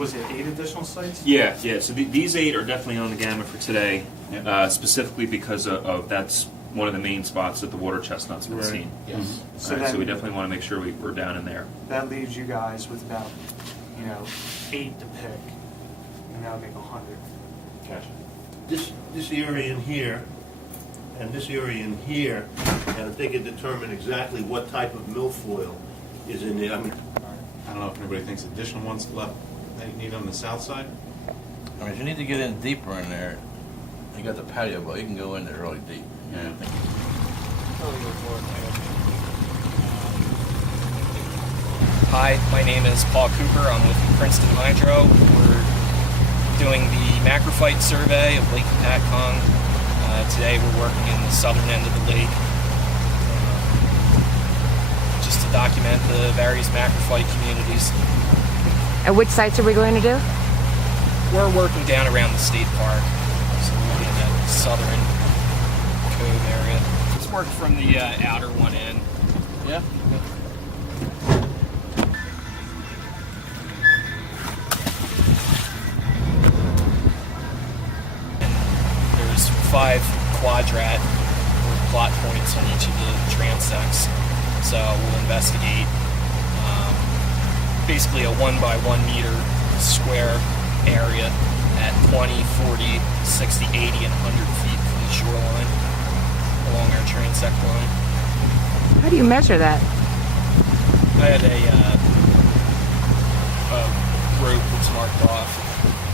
was it 8 additional sites? Yeah. So these 8 are definitely on the gamut for today, specifically because of that's one of the main spots that the water chestnut's been seen. Yes. So, So we definitely want to make sure we're down in there. that leaves you guys with about, 8 to pick, and that would make 100. Gotcha. This area in here, and this area in here, and if they could determine exactly what type of milfoil is in there, I mean, I don't know if anybody thinks additional ones left they need on the south side. I mean, if you need to get in deeper in there, you got the patio, but you can go in there really deep. Yeah. Hi, my name is Paul Cooper. I'm with Princeton Hydro. We're doing the macrophyte survey of Lake Hopatcong. Today we're working in the southern end of the lake just to document the various macrophyte communities. And which sites are we going to do? We're working down around the state park, so we'll be in that southern cove area. Let's work from the outer one in. Yeah. There's 5 quadrat or plot points on each of the transects. So we'll investigate basically a 1 by 1 meter square area at 20, 40, 60, 80, and 100 feet from the shoreline along our transect line. How do you measure that? I have a rope that's marked off,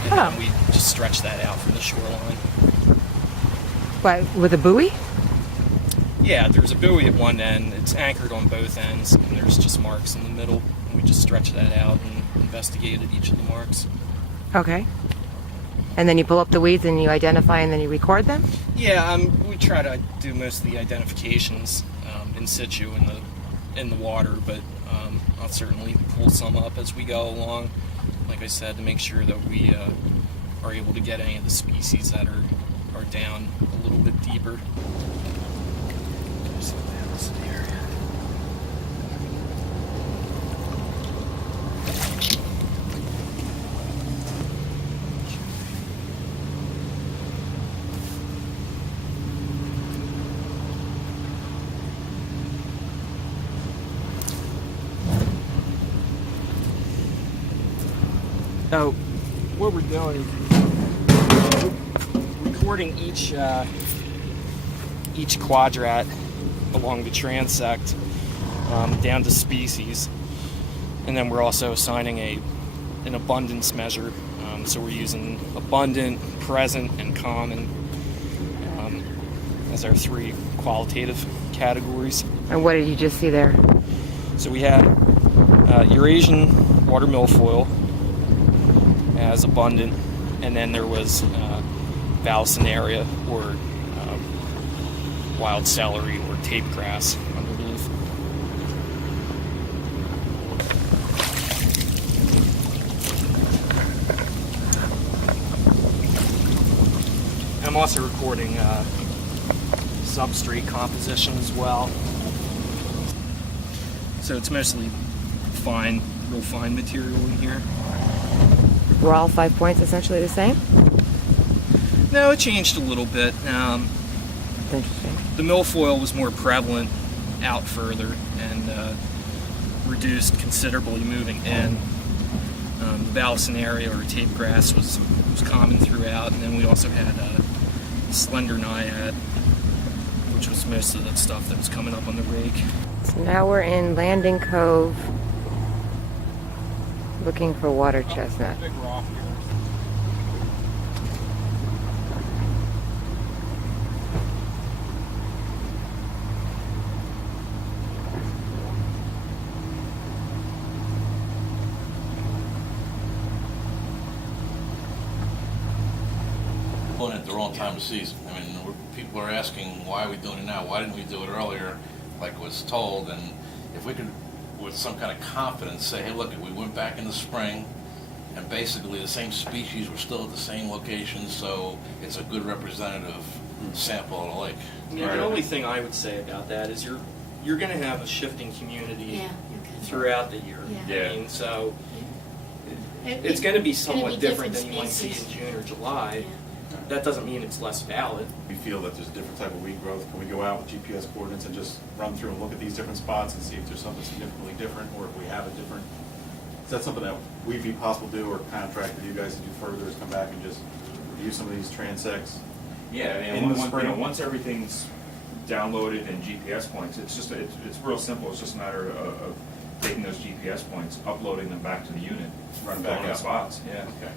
and then we just stretch that out from the shoreline. What, with a buoy? Yeah, there's a buoy at one end. It's anchored on both ends, and there's just marks in the middle. And we just stretch that out and investigate at each of the marks. Okay. And then you pull up the weeds and you identify and then you record them? Yeah, we try to do most of the identifications in situ in the water, but I'll certainly pull some up as we go along, like I said, to make sure that we are able to get any of the species that are down a little bit deeper. So what we're doing is recording each quadrat along the transect down to species, and then we're also assigning an abundance measure. So we're using abundant, present, and common as our 3 qualitative categories. And what did you just see there? So we had Eurasian water milfoil as abundant, and then there was Vallisneria or wild celery or tape grass underneath. I'm also recording substrate composition as well. So it's mostly fine, real fine material in here. Were all 5 points essentially the same? No, it changed a little bit. That's interesting. The milfoil was more prevalent out further and reduced considerably moving in. The Vallisneria or tape grass was common throughout, and then we also had slender naiad, which was most of the stuff that was coming up on the rake. So now we're in Landing Cove looking for water chestnut. Big rock here. Going at the wrong time of season. I mean, people are asking, why are we doing it now? Why didn't we do it earlier, like it was told? And if we could, with some kind of confidence, say, hey, look, we went back in the spring, and basically the same species were still at the same location, so it's a good representative sample of the lake. Yeah, the only thing I would say about that is you're going to have a shifting community Yeah, throughout the year. Yeah. I mean, so it's going to be somewhat be different different than you might see in species. June or July. Yeah. That doesn't mean it's less valid. We feel that there's a different type of weed growth. Can we go out with GPS coordinates and just run through and look at these different spots and see if there's something significantly different, or if we have a different? Is that something that we'd be possible to do, or contract with you guys to do further, is come back and just review some of these transects? Yeah, In and the spring. once everything's downloaded and GPS points, it's real simple. It's just a matter of taking those GPS points, uploading them back to the unit, Run back going to out. spots. Yeah. Okay.